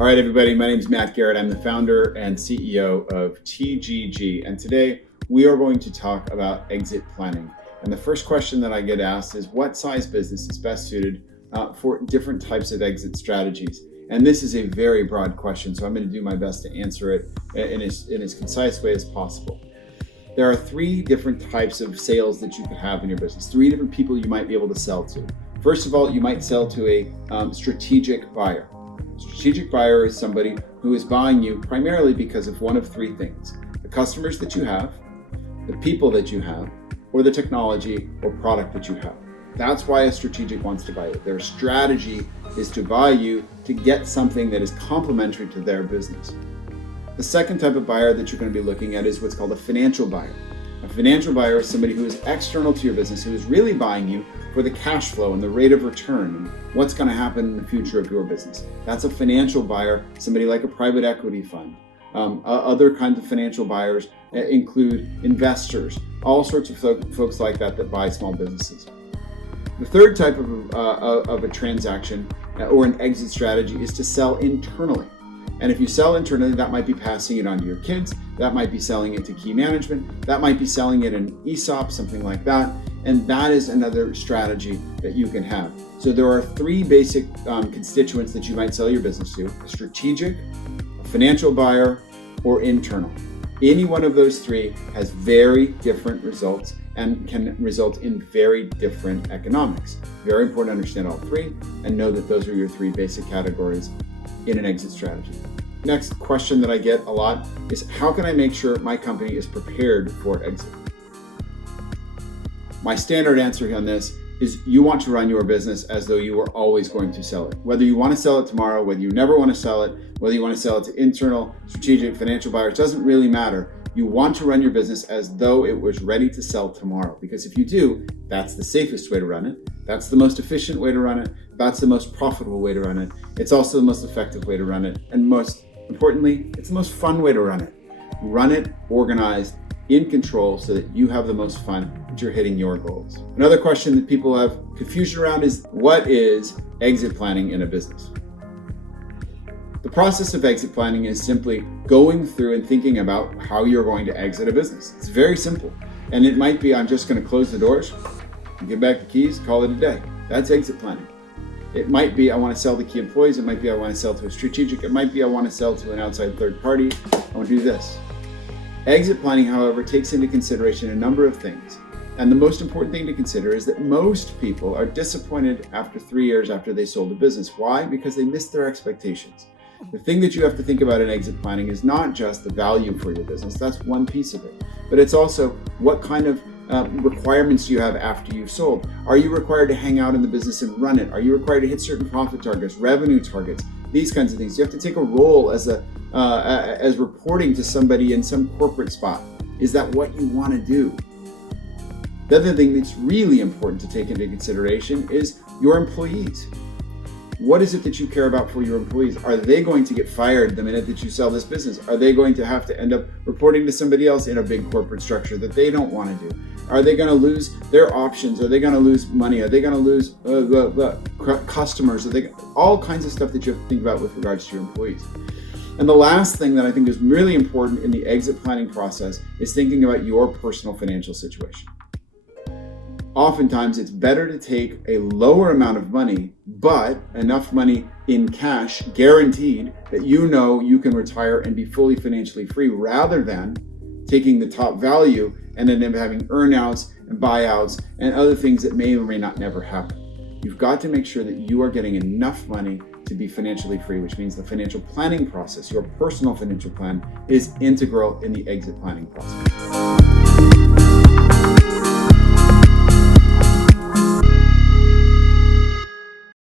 All right, everybody, my name is Matt Garrett. I'm the founder and CEO of TGG, and today we are going to talk about exit planning. And the first question that I get asked is, what size business is best suited for different types of exit strategies? And this is a very broad question, so I'm going to do my best to answer it in as concise way as possible. There are three different types of sales that you could have in your business, three different people you might be able to sell to. First of all, you might sell to a strategic buyer. Strategic buyer is somebody who is buying you primarily because of one of three things: the customers that you have, the people that you have, or the technology or product that you have. That's why a strategic wants to buy you. Their strategy is to buy you to get something that is complementary to their business. The second type of buyer that you're going to be looking at is what's called a financial buyer. A financial buyer is somebody who is external to your business, who is really buying you for the cash flow and the rate of return and what's going to happen in the future of your business. That's a financial buyer, somebody like a private equity fund. Other kinds of financial buyers include investors, all sorts of folks like that buy small businesses. The third type of a transaction or an exit strategy is to sell internally. And if you sell internally, that might be passing it on to your kids, that might be selling it to key management, that might be selling it in ESOP, something like that. And that is another strategy that you can have. So there are three basic constituents that you might sell your business to: a strategic, a financial buyer, or internal. Any one of those three has very different results and can result in very different economics. Very important to understand all three and know that those are your three basic categories in an exit strategy. Next question that I get a lot is, how can I make sure my company is prepared for exit? My standard answer on this is, you want to run your business as though you are always going to sell it. Whether you want to sell it tomorrow, whether you never want to sell it, whether you want to sell it to internal, strategic, financial buyers, doesn't really matter. You want to run your business as though it was ready to sell tomorrow. Because if you do, that's the safest way to run it. That's the most efficient way to run it. That's the most profitable way to run it. It's also the most effective way to run it. And most importantly, it's the most fun way to run it. Run it organized, in control, so that you have the most fun, that you're hitting your goals. Another question that people have confusion around is, what is exit planning in a business? The process of exit planning is simply going through and thinking about how you're going to exit a business. It's very simple. And it might be, I'm just going to close the doors, give back the keys, call it a day. That's exit planning. It might be, I want to sell to key employees. It might be, I want to sell to a strategic. It might be, I want to sell to an outside third party. I want to do this. Exit planning, however, takes into consideration a number of things. And the most important thing to consider is that most people are disappointed after 3 years after they sold a business. Why? Because they missed their expectations. The thing that you have to think about in exit planning is not just the value for your business. That's one piece of it. But it's also, what kind of requirements do you have after you've sold? Are you required to hang out in the business and run it? Are you required to hit certain profit targets, revenue targets, these kinds of things? You have to take a role as reporting to somebody in some corporate spot. Is that what you want to do? The other thing that's really important to take into consideration is your employees. What is it that you care about for your employees? Are they going to get fired the minute that you sell this business? Are they going to have to end up reporting to somebody else in a big corporate structure that they don't want to do? Are they going to lose their options? Are they going to lose money? Are they going to lose customers? All kinds of stuff that you have to think about with regards to your employees. And the last thing that I think is really important in the exit planning process is thinking about your personal financial situation. Oftentimes, it's better to take a lower amount of money, but enough money in cash, guaranteed, that you know you can retire and be fully financially free, rather than taking the top value and then having earnouts and buyouts and other things that may or may not never happen. You've got to make sure that you are getting enough money to be financially free, which means the financial planning process, your personal financial plan, is integral in the exit planning process.